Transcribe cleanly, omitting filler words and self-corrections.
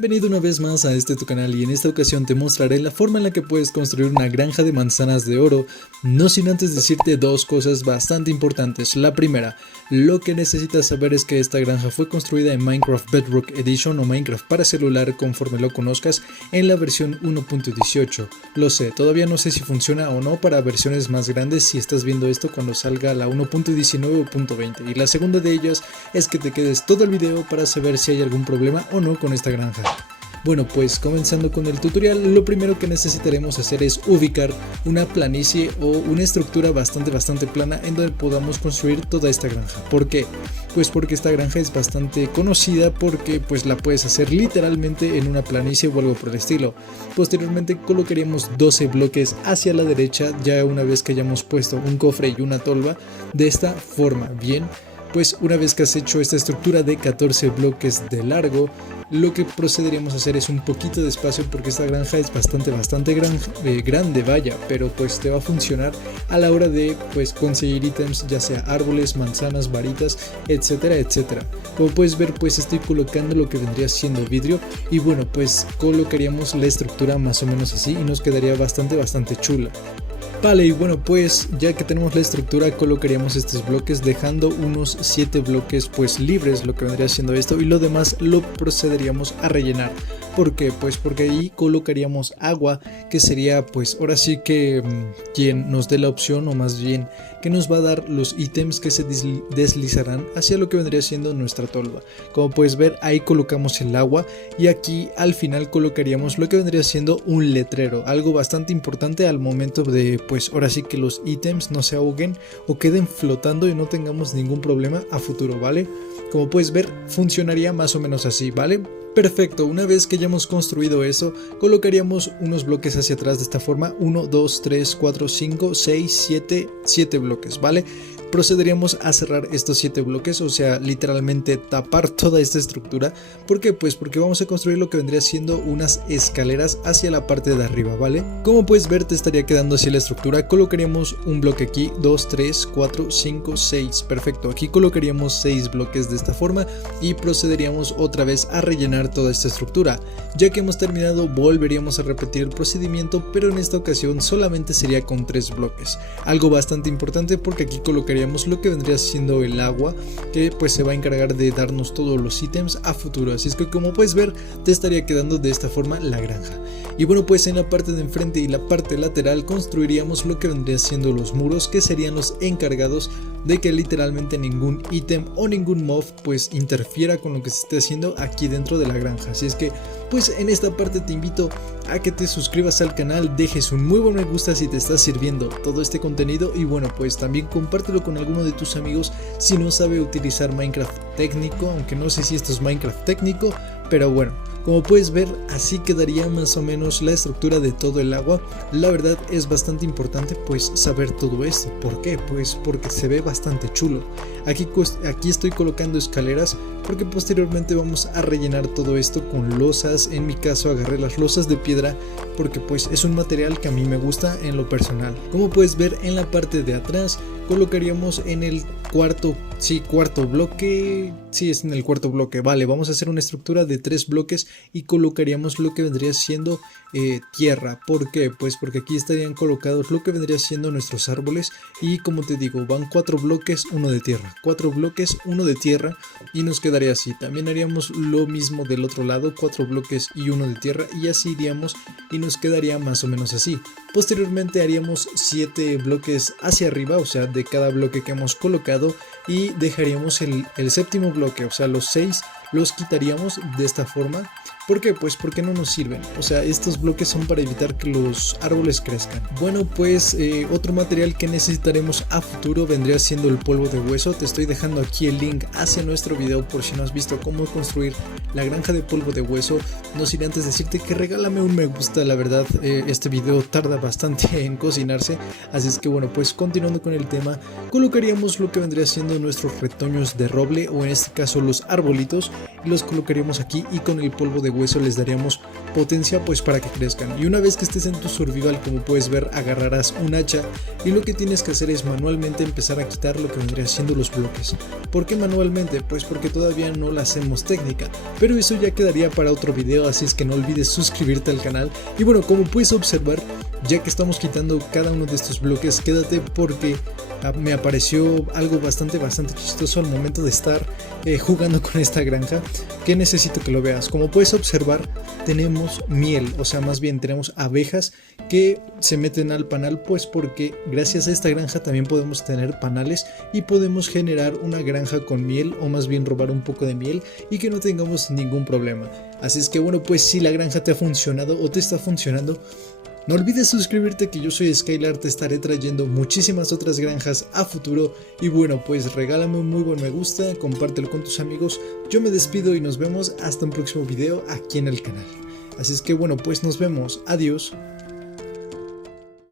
Bienvenido una vez más a tu canal y en esta ocasión te mostraré la forma en la que puedes construir una granja de manzanas de oro, no sin antes decirte dos cosas bastante importantes. La primera, lo que necesitas saber es que esta granja fue construida en Minecraft Bedrock Edition o Minecraft para celular conforme lo conozcas en la versión 1.18. Lo sé, todavía no sé si funciona o no para versiones más grandes si estás viendo esto cuando salga la 1.19 o 1.20, y la segunda de ellas es que te quedes todo el video para saber si hay algún problema o no con esta granja. Bueno, pues comenzando con el tutorial, lo primero que necesitaremos hacer es ubicar una planicie o una estructura bastante plana en donde podamos construir toda esta granja. ¿Por qué? Pues porque esta granja es bastante conocida porque pues la puedes hacer literalmente en una planicie o algo por el estilo. Posteriormente colocaríamos 12 bloques hacia la derecha ya una vez que hayamos puesto un cofre y una tolva de esta forma. Bien, pues una vez que has hecho esta estructura de 14 bloques de largo, lo que procederíamos a hacer es un poquito de espacio porque esta granja es bastante grande, vaya, pero pues te va a funcionar a la hora de pues conseguir ítems, ya sea árboles, manzanas, varitas, etcétera. Como puedes ver, pues estoy colocando lo que vendría siendo vidrio y bueno, pues colocaríamos la estructura más o menos así y nos quedaría bastante chula. Vale, y bueno, pues ya que tenemos la estructura colocaríamos estos bloques dejando unos 7 bloques pues libres, lo que vendría siendo esto, y lo demás lo procederíamos a rellenar. ¿Por qué? Pues porque ahí colocaríamos agua, que sería pues ahora sí que quien nos dé la opción, o más bien que nos va a dar los ítems que se deslizarán hacia lo que vendría siendo nuestra tolva. Como puedes ver, ahí colocamos el agua y aquí al final colocaríamos lo que vendría siendo un letrero, algo bastante importante al momento de pues ahora sí que los ítems no se ahoguen o queden flotando y no tengamos ningún problema a futuro, ¿vale? Como puedes ver, funcionaría más o menos así, ¿vale? Perfecto, una vez que hayamos construido eso, colocaríamos unos bloques hacia atrás de esta forma, 1, 2, 3, 4, 5, 6, 7 bloques, ¿vale? Procederíamos a cerrar estos 7 bloques, o sea, literalmente tapar toda esta estructura. ¿Por qué? Pues porque vamos a construir lo que vendría siendo unas escaleras hacia la parte de arriba, ¿vale? Como puedes ver, te estaría quedando así la estructura. Colocaríamos un bloque aquí, 2, 3, 4, 5, 6, perfecto. Aquí colocaríamos 6 bloques de esta forma y procederíamos otra vez a rellenar toda esta estructura. Ya que hemos terminado, volveríamos a repetir el procedimiento, pero en esta ocasión solamente sería con 3 bloques. Algo bastante importante porque aquí colocaríamos lo que vendría siendo el agua, que pues se va a encargar de darnos todos los ítems a futuro. Así es que como puedes ver, te estaría quedando de esta forma la granja. Y bueno, pues en la parte de enfrente y la parte lateral construiríamos lo que vendría siendo los muros, que serían los encargados de que literalmente ningún ítem o ningún mob pues interfiera con lo que se esté haciendo aquí dentro de la granja. Así es que pues en esta parte te invito a que te suscribas al canal, dejes un muy buen me gusta si te está sirviendo todo este contenido y bueno, pues también compártelo con alguno de tus amigos si no sabe utilizar Minecraft técnico, aunque no sé si esto es Minecraft técnico, pero bueno. Como puedes ver, así quedaría más o menos la estructura de todo el agua. La verdad es bastante importante pues saber todo esto. ¿Por qué? Pues porque se ve bastante chulo. Aquí estoy colocando escaleras porque posteriormente vamos a rellenar todo esto con losas. En mi caso agarré las losas de piedra porque pues es un material que a mí me gusta en lo personal. Como puedes ver, en la parte de atrás colocaríamos en el cuarto bloque, sí, es en el cuarto bloque, vale, vamos a hacer una estructura de 3 bloques y colocaríamos lo que vendría siendo tierra. ¿Por qué? Pues porque aquí estarían colocados lo que vendría siendo nuestros árboles y como te digo, van 4 bloques, 1 de tierra, 4 bloques, 1 de tierra y nos quedaría así. También haríamos lo mismo del otro lado, 4 bloques y 1 de tierra y así iríamos y nos quedaría más o menos así. Posteriormente haríamos 7 bloques hacia arriba, o sea, de cada bloque que hemos colocado, y dejaríamos el séptimo bloque, o sea, los 6 los quitaríamos de esta forma. ¿Por qué? Pues porque no nos sirven, o sea, estos bloques son para evitar que los árboles crezcan. Bueno, pues otro material que necesitaremos a futuro vendría siendo el polvo de hueso. Te estoy dejando aquí el link hacia nuestro video por si no has visto cómo construir la granja de polvo de hueso. No sin antes decirte que regálame un me gusta, la verdad este video tarda bastante en cocinarse. Así es que bueno, pues continuando con el tema, colocaríamos lo que vendría siendo nuestros retoños de roble, o en este caso los arbolitos, y los colocaríamos aquí y con el polvo de hueso les daríamos potencia pues para que crezcan. Y una vez que estés en tu survival, como puedes ver, agarrarás un hacha y lo que tienes que hacer es manualmente empezar a quitar lo que vendría siendo los bloques. ¿Por qué manualmente? Pues porque todavía no la hacemos técnica, pero eso ya quedaría para otro video, así es que no olvides suscribirte al canal. Y bueno, como puedes observar, ya que estamos quitando cada uno de estos bloques, quédate porque me apareció algo bastante chistoso al momento de estar jugando con esta granja, que necesito que lo veas. Como puedes observar, tenemos miel, o sea, más bien tenemos abejas que se meten al panal, pues porque gracias a esta granja también podemos tener panales y podemos generar una granja con miel, o más bien robar un poco de miel y que no tengamos ningún problema. Así es que bueno, pues si la granja te ha funcionado o te está funcionando, no olvides suscribirte, que yo soy Skylar, te estaré trayendo muchísimas otras granjas a futuro. Y bueno, pues regálame un muy buen me gusta, compártelo con tus amigos. Yo me despido y nos vemos hasta un próximo video aquí en el canal. Así es que bueno, pues nos vemos, adiós.